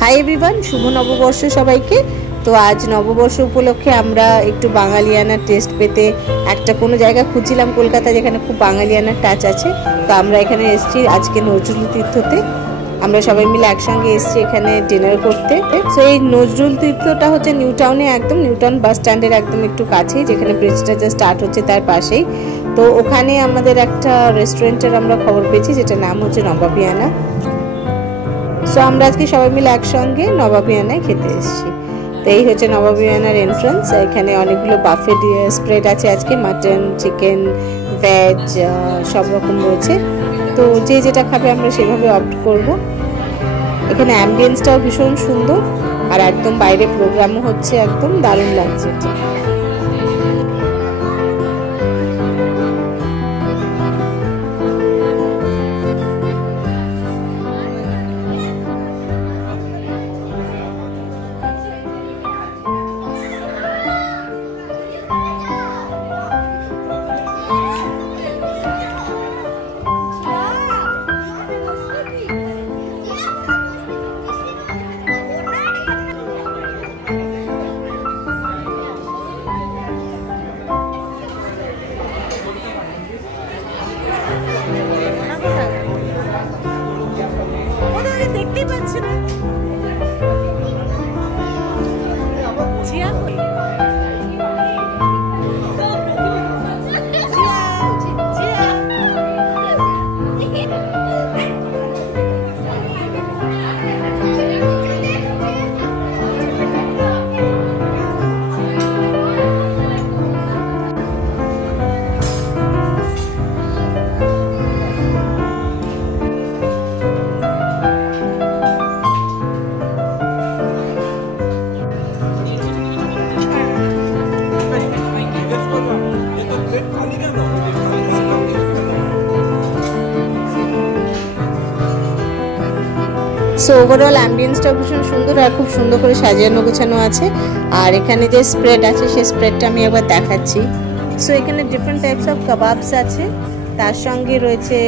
Hi everyone, শুভ নববর্ষ সবাইকে। তো আজ নববর্ষ উপলক্ষে আমরা একটু বাঙালিয়ানার টেস্ট পেতে একটা কোনো জায়গা খুঁজছিলাম কলকাতায় যেখানে খুব বাঙালিয়ানার টাচ আছে। তো আমরা এখানে এসেছি আজকে নজরুল তীর্থতে। আমরা সবাই মিলে একসঙ্গে এসেছি এখানে ডিনার করতে। তো এই নজরুল তীর্থটা হচ্ছে নিউ টাউনে, একদম নিউ টাউন বাস স্ট্যান্ডের একদম একটু কাছেই, যেখানে ব্রিজটা যে স্টার্ট হচ্ছে তার পাশেই। তো ওখানে আমাদের একটা রেস্টুরেন্টের আমরা খবর পেয়েছি যেটার নাম হচ্ছে নবাবিয়ানা। সো আমরা আজকে সবাই মিলে একসঙ্গে নবাবিয়ানায় খেতে এসেছি। তো এই হচ্ছে নবাবিয়ানার এন্ট্রান্স। এখানে অনেকগুলো বাফে স্প্রেড আছে আজকে, মাটন, চিকেন, ভেজ সব রকম রয়েছে। তো যে যেটা খাবে আমরা সেভাবে অপ্ট করব। এখানে অ্যাম্বিয়েন্সটাও ভীষণ সুন্দর, আর একদম বাইরে প্রোগ্রামও হচ্ছে, একদম দারুণ লাগছে। দেখতে পাচ্ছি না সো ওভারঅল অ্যাম্বিয়েন্সটা ভীষণ সুন্দর আর খুব সুন্দর করে সাজানো গোছানো আছে। আর এখানে যে স্প্রেড আছে সেই স্প্রেডটা আমি একবার দেখাচ্ছি। সো এখানে ডিফারেন্ট টাইপস অফ কাবাবস আছে, তার সঙ্গে রয়েছে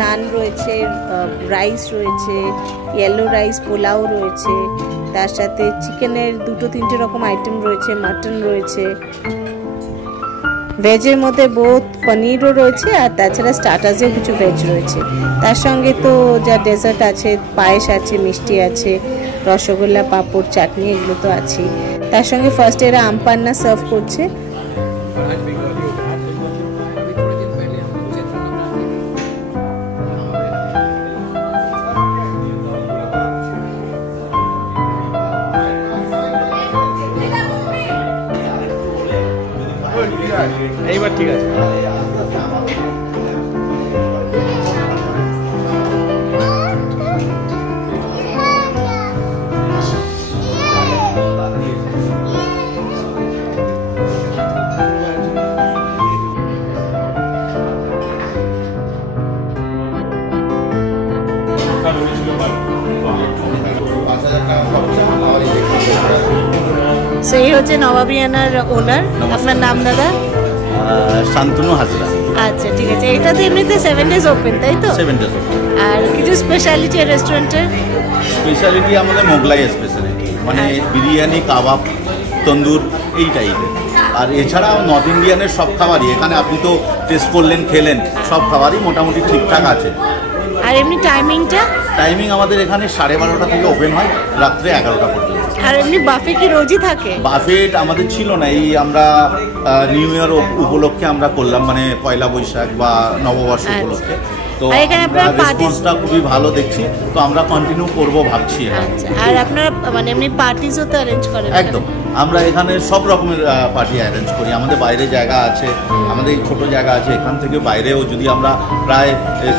নান রয়েছে, রাইস রয়েছে, ইয়েলো রাইস পোলাও রয়েছে, তার সাথে চিকেনের 2-3টে রকম আইটেম রয়েছে, মাটন রয়েছে, ভেজের মধ্যে বহুত পনিরও রয়েছে, আর তাছাড়া স্টার্টার্সেও কিছু ভেজ রয়েছে। তার সঙ্গে তো যা ডেজার্ট আছে, পায়েস আছে, মিষ্টি আছে, রসগোল্লা, পাঁপড়, চাটনি, এগুলো তো আছেই। তার সঙ্গে ফার্স্টে এরা আমপান্না সার্ভ করছে। এইবার ঠিক আছে। সেই হচ্ছে নবাবিয়ানার ওনার। আপনার নাম দাদা? শান্তনু হাজরা। আচ্ছা, ঠিক আছে। এটা তো এমনিতে 7 days ওপেন, তাই তো? 7 days ওপেন। আর কিছু স্পেশালিটি রেস্টুরেন্টের? স্পেশালিটি আমাদের মোগলাই স্পেশালিটি, মানে বিরিয়ানি, কাবাব, তন্দুর এই টাইপের। আর এছাড়াও নর্থ ইন্ডিয়ানের সব খাবারই এখানে আপনি তো টেস্ট করলেন, খেলেন, সব খাবারই মোটামুটি ঠিকঠাক আছে। আর এমনি টাইমিংটা? টাইমিং আমাদের এখানে 12:30 থেকে ওপেন হয়, রাত্রে 11টা পর্যন্ত। আর এমনি বাফে কি রোজই থাকে? বাফেট আমাদের ছিল না, এই আমরা নিউ ইয়ার উপলক্ষে আমরা করলাম, মানে পয়লা বৈশাখ বা নববর্ষ উপলক্ষে। তো রেসপন্সটা খুবই ভালো দেখছি, তো আমরা কন্টিনিউ করবো ভাবছি। আচ্ছা, আর আপনারা মানে এমনি পার্টিজও তো অ্যারেঞ্জ করেন? একদম, আমরা এখানে সব রকমের পার্টি অ্যারেঞ্জ করি। আমাদের বাইরে জায়গা আছে, আমাদের এই ছোটো জায়গা আছে, এখান থেকে বাইরেও যদি আমরা প্রায়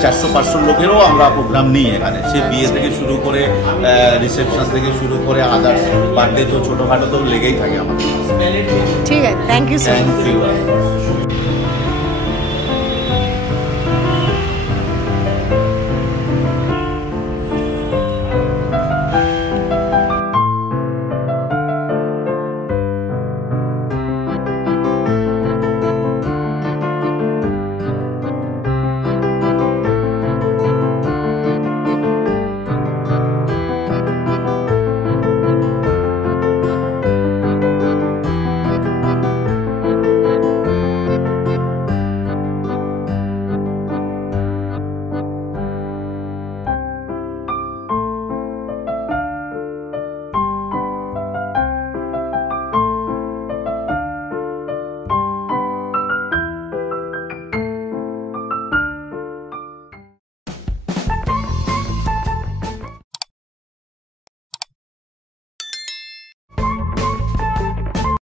400-500 লোকেরও আমরা প্রোগ্রাম নিই এখানে। সে বিয়ে থেকে শুরু করে রিসেপশন থেকে শুরু করে আদার্স বার্থডে তো ছোটোখাটো তো লেগেই থাকে আমাদের। ঠিক আছে, থ্যাংক ইউ।